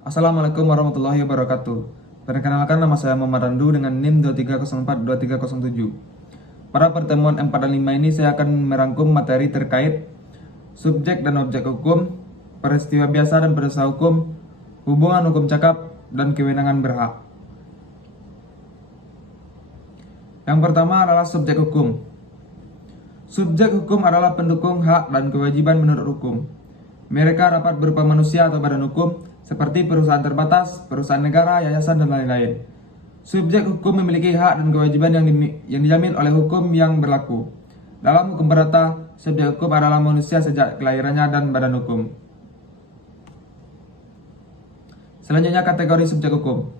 Assalamualaikum warahmatullahi wabarakatuh. Perkenalkan, nama saya Muhammad Randu dengan NIM 23042307. Pada pertemuan 4 dan 5 ini saya akan merangkum materi terkait subjek dan objek hukum, peristiwa biasa dan peristiwa hukum, hubungan hukum cakap, dan kewenangan berhak. Yang pertama adalah subjek hukum. Subjek hukum adalah pendukung hak dan kewajiban menurut hukum. Mereka dapat berupa manusia atau badan hukum, seperti perusahaan terbatas, perusahaan negara, yayasan, dan lain-lain. Subjek hukum memiliki hak dan kewajiban yang dijamin oleh hukum yang berlaku. Dalam hukum perdata, subjek hukum adalah manusia sejak kelahirannya dan badan hukum. Selanjutnya, kategori subjek hukum.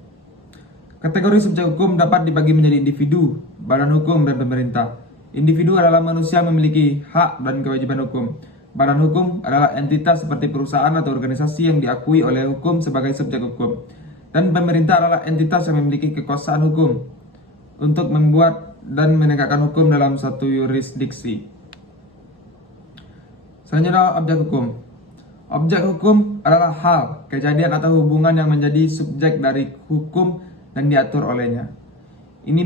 Kategori subjek hukum dapat dibagi menjadi individu, badan hukum, dan pemerintah. Individu adalah manusia memiliki hak dan kewajiban hukum. Badan hukum adalah entitas seperti perusahaan atau organisasi yang diakui oleh hukum sebagai subjek hukum. Dan pemerintah adalah entitas yang memiliki kekuasaan hukum untuk membuat dan menegakkan hukum dalam suatu yurisdiksi. Selanjutnya, objek hukum. Objek hukum adalah hal, kejadian, atau hubungan yang menjadi subjek dari hukum dan diatur olehnya. Ini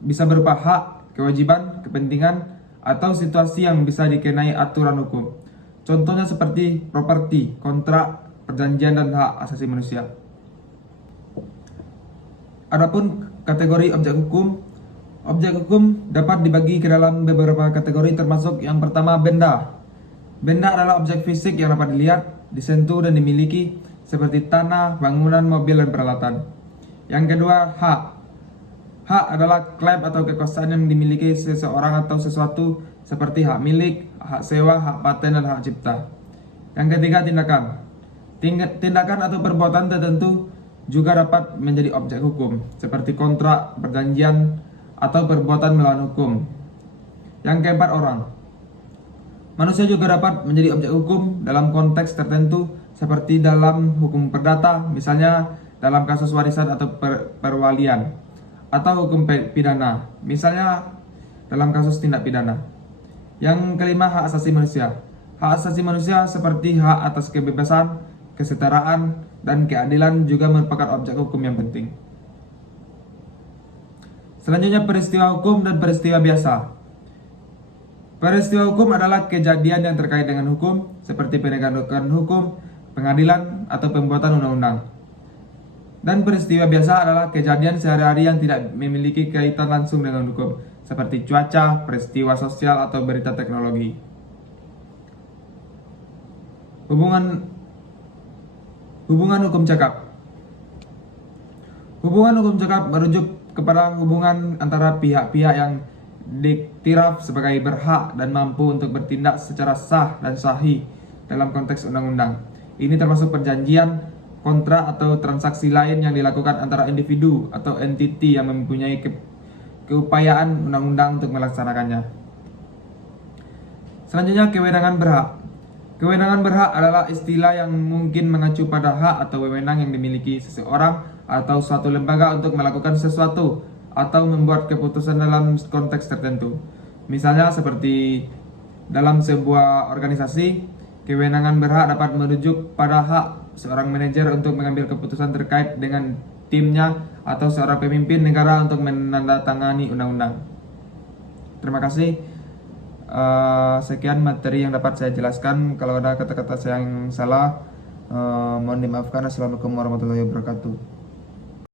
bisa berupa hak, kewajiban, kepentingan, atau situasi yang bisa dikenai aturan hukum. Contohnya seperti properti, kontrak, perjanjian, dan hak asasi manusia. Adapun kategori objek hukum dapat dibagi ke dalam beberapa kategori, termasuk yang pertama, benda. Benda adalah objek fisik yang dapat dilihat, disentuh, dan dimiliki, seperti tanah, bangunan, mobil, dan peralatan. Yang kedua, hak. Hak adalah klaim atau kekuasaan yang dimiliki seseorang atau sesuatu, seperti hak milik, hak sewa, hak paten, dan hak cipta. Yang ketiga, tindakan. Tindakan atau perbuatan tertentu juga dapat menjadi objek hukum, seperti kontrak, perjanjian, atau perbuatan melawan hukum. Yang keempat, orang. Manusia juga dapat menjadi objek hukum dalam konteks tertentu, seperti dalam hukum perdata, misalnya dalam kasus warisan atau perwalian, atau hukum pidana, misalnya dalam kasus tindak pidana. Yang kelima, hak asasi manusia. Hak asasi manusia seperti hak atas kebebasan, kesetaraan, dan keadilan juga merupakan objek hukum yang penting. Selanjutnya, peristiwa hukum dan peristiwa biasa. Peristiwa hukum adalah kejadian yang terkait dengan hukum, seperti penegakan hukum, pengadilan, atau pembuatan undang-undang. Dan peristiwa biasa adalah kejadian sehari-hari yang tidak memiliki kaitan langsung dengan hukum, seperti cuaca, peristiwa sosial, atau berita teknologi. Hubungan hukum cakap. Hubungan hukum cakap merujuk kepada hubungan antara pihak-pihak yang diktiraf sebagai berhak dan mampu untuk bertindak secara sah dan sahih dalam konteks undang-undang. Ini termasuk perjanjian, kontrak, atau transaksi lain yang dilakukan antara individu atau entiti yang mempunyai keupayaan undang-undang untuk melaksanakannya. Selanjutnya, kewenangan berhak. Kewenangan berhak adalah istilah yang mungkin mengacu pada hak atau wewenang yang dimiliki seseorang atau suatu lembaga untuk melakukan sesuatu atau membuat keputusan dalam konteks tertentu. Misalnya seperti dalam sebuah organisasi, kewenangan berhak dapat merujuk pada hak seorang manajer untuk mengambil keputusan terkait dengan timnya atau seorang pemimpin negara untuk menandatangani undang-undang. Terima kasih. Sekian materi yang dapat saya jelaskan. Kalau ada kata-kata saya yang salah, mohon dimaafkan. Assalamualaikum warahmatullahi wabarakatuh.